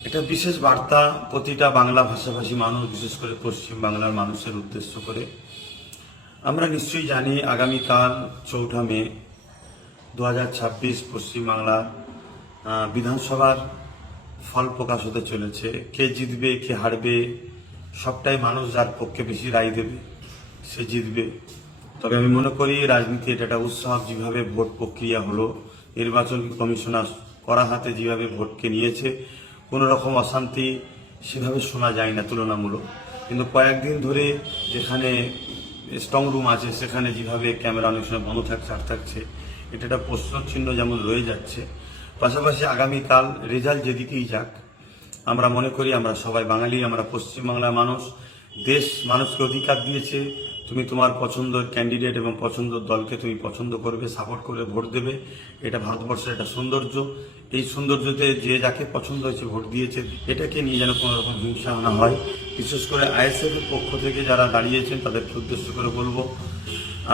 এটা বিশেষ বার্তা প্রতিটা বাংলা ভাষাভাষী মানুষ, বিশেষ করে পশ্চিম বাংলার মানুষের উদ্দেশ্য করে। আমরা নিশ্চয়ই জানি আগামীকাল 4 মে 2026 পশ্চিমবাংলার বিধানসভার ফল প্রকাশ হতে চলেছে। কে জিতবে কে হারবে সবটাই মানুষ যার পক্ষে বেশি রায় দেবে সে জিতবে। তবে আমি মনে করি রাজনীতি এটা একটা উৎসব। যেভাবে ভোট প্রক্রিয়া হলো, নির্বাচন কমিশনার করা হাতে যেভাবে ভোটকে নিয়েছে, কোনো রকম অশান্তি সেভাবে শোনা যায় না তুলনামূলক। কিন্তু কয়েকদিন ধরে যেখানে স্ট্রং রুম আছে সেখানে যেভাবে ক্যামেরা অনেক সময় বন্ধ থাকছে থাকছে, এটা একটা প্রশ্নচিহ্ন যেমন রয়ে যাচ্ছে। পাশাপাশি আগামীকাল রেজাল্ট যেদিকেই যাক, আমরা মনে করি আমরা সবাই বাঙালি, আমরা পশ্চিমবাংলার মানুষ। দেশ মানুষকে অধিকার দিয়েছে, তুমি তোমার পছন্দের ক্যান্ডিডেট এবং পছন্দের দলকে তুমি পছন্দ করবে, সাপোর্ট করবে, ভোট দেবে। এটা ভারতবর্ষের একটা সৌন্দর্য। এই সৌন্দর্যতে যে যাকে পছন্দ হয়েছে ভোট দিয়েছে, এটাকে নিয়ে যেন কোনো রকম হিংসা না হয়। বিশেষ করে আইএসএফ এর পক্ষ থেকে যারা দাঁড়িয়েছেন তাদেরকে উদ্দেশ্য করে বলবো,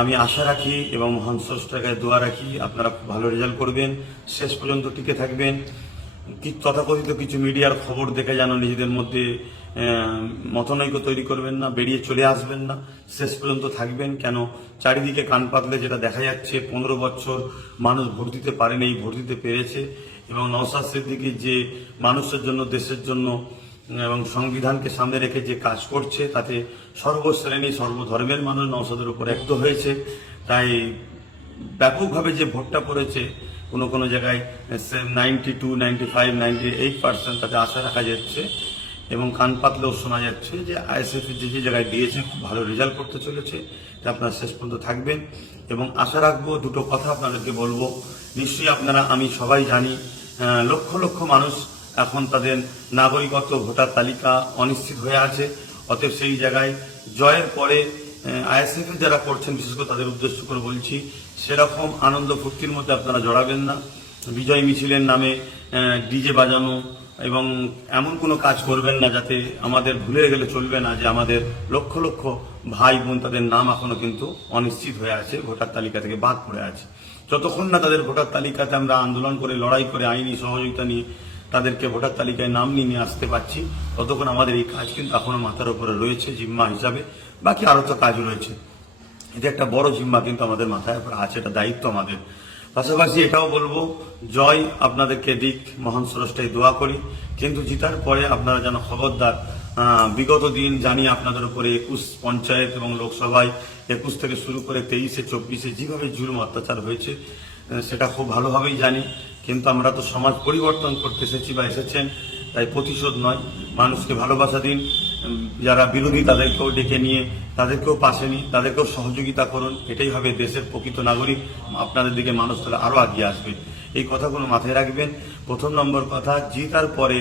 আমি আশা রাখি এবং মহান স্রষ্টার কাছে দোয়া রাখি আপনারা খুব ভালো রেজাল্ট করবেন, শেষ পর্যন্ত টিকে থাকবেন। তথাকথিত কিছু মিডিয়ার খবর দেখে যেন নিজেদের মধ্যে মতনৈক্য তৈরি করবেন না, বেরিয়ে চলে আসবেন না, শেষ পর্যন্ত থাকবেন। কেন চারিদিকে কান পাতলে যেটা দেখা যাচ্ছে, 15 বছর মানুষ ভোট দিতে পারেনি, ভোট দিতে পেরেছে। এবং নওশাদ সিদ্দিকী যে মানুষের জন্য, দেশের জন্য এবং সংবিধানকে সামনে রেখে যে কাজ করছে, তাতে সর্বশ্রেণী সর্বধর্মের মানুষ নওশাদের উপর একত্র হয়েছে। তাই ব্যাপকভাবে যে ভোটটা পড়েছে, কোনো জায়গায় 92, 95, 98% তাতে আশা রাখা যাচ্ছে। এবং কান পাতলেও শোনা যাচ্ছে যে আইএসএফ যে জায়গায় দিয়েছে খুব ভালো রেজাল্ট করতে চলেছে। তা আপনারা শেষ পর্যন্ত থাকবেন এবং আশা রাখবো। দুটো কথা আপনাদেরকে বলবো, নিশ্চয়ই আপনারা, আমি সবাই জানি, লক্ষ লক্ষ মানুষ এখন তাদের নাগরিকত্ব ভোটার তালিকা অনিশ্চিত হয়ে আছে। অতএব সেই জায়গায় জয়ের পরে আইএসএফ যারা করছেন, বিশেষ করে তাদের উদ্দেশ্য করে বলছি, সেরকম আনন্দ ফুর্তির মধ্যে আপনারা জড়াবেন না। বিজয় মিছিলের নামে ডিজে বাজানো এবং এমন কোনো কাজ করবেন না যাতে আমাদের ভুলে গেলে চলবে না যে আমাদের লক্ষ লক্ষ ভাই বোন, তাদের নাম এখনো কিন্তু অনিশ্চিত হয়ে আছে, ভোটার তালিকা থেকে বাদ পড়ে আছে। যতক্ষণ না তাদের ভোটার তালিকাতে আমরা আন্দোলন করে, লড়াই করে, আইনি সহযোগিতা নিয়ে তাদেরকে ভোটার তালিকায় নাম নিয়ে আসতে পারছি, ততক্ষণ আমাদের এই কাজ কিন্তু এখনো মাথার উপরে রয়েছে জিম্মা হিসাবে। বাকি আরও তো কাজ রয়েছে, এটা একটা বড় জিম্মা কিন্তু আমাদের মাথায় উপরে আছে, এটা দায়িত্ব আমাদের। পাশাপাশি এটাও বলবো, জয় আপনাদেরকে দিক, মহান স্রষ্টায় দোয়া করি। কিন্তু জিতার পরে আপনারা যেন খবরদার, বিগত দিন জানি আপনাদের উপরে 21 পঞ্চায়েত এবং লোকসভায় 21 থেকে শুরু করে 23-এ 24-এ যেভাবে জুলুম অত্যাচার হয়েছে, সেটা খুব ভালোভাবেই জানি। কিন্তু আমরা তো সমাজ পরিবর্তন করতে এসেছি বা এসেছেন, তাই প্রতিশোধ নয়, মানুষকে ভালোবাসা দিন। যারা বিরোধী তাদেরকেও ডেকে নিয়ে তাদেরকেও পাশে নিন, তাদেরকেও সহযোগিতা করুন। এটাই হবে দেশের প্রকৃত নাগরিক। আপনাদের দিকে মানুষ তাহলে আরও এগিয়ে আসবে। এই কথাগুলো মাথায় রাখবেন। প্রথম নম্বর কথা, জিতার পরে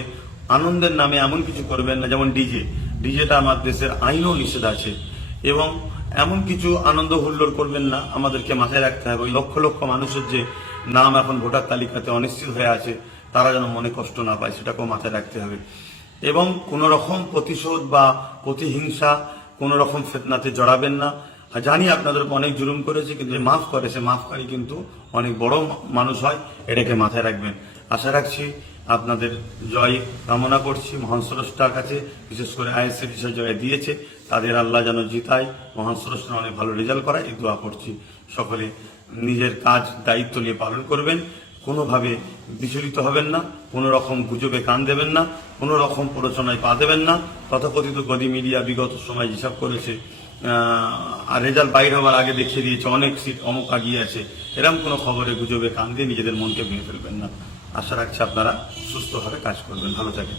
আনন্দের নামে এমন কিছু করবেন না, যেমন ডিজেটা আমার দেশের আইনও নিষেধ আছে। এবং এমন কিছু আনন্দ হুল্লোড় করবেন না, আমাদেরকে মাথায় রাখতে হবে লক্ষ লক্ষ মানুষের যে নাম এখন ভোটার তালিকাতে অনিশ্চিত হয়ে আছে, তারা যেন মনে কষ্ট না পায়, সেটাকেও মাথায় রাখতে হবে। এবং কোনো রকম প্রতিশোধ বা প্রতিহিংসা, কোনো রকম ফিতনাতে জড়াবেন না। জানি আপনাদের অনেক জুলুম করেছে, কিন্তু যে মাফ করে সে মাফকারী কিন্তু অনেক বড় মানুষ হয়, এটাকে মাথায় রাখবেন। আশা রাখছি আপনাদের জয় কামনা করছি মহান স্রষ্টার কাছে। বিশেষ করে আইএসএফ যেসব জায়গায় দিয়েছে, তাদের আল্লাহ যেন জিতায়, মহান স্রষ্টা অনেক ভালো রেজাল্ট করায়, এই দোয়া করছি। সকলে নিজের কাজ দায়িত্ব নিয়ে পালন করবেন, কোনোভাবে বিচলিত হবেন না, কোনো রকম গুজবে কান দেবেন না, কোনো রকম প্ররোচনায় পা দেবেন না। তথাকথিত গদি মিডিয়া বিগত সময় যেসব করেছে, আর রেজাল্ট বাইরে হওয়ার আগে দেখিয়ে দিয়েছে অনেক সিট অমুক আগিয়ে আছে, এরকম কোনো খবরে গুজবে কান দিয়ে নিজেদের মনকে ভেঙে ফেলবেন না। আশা রাখছি আপনারা সুস্থভাবে কাজ করবেন। ভালো থাকেন।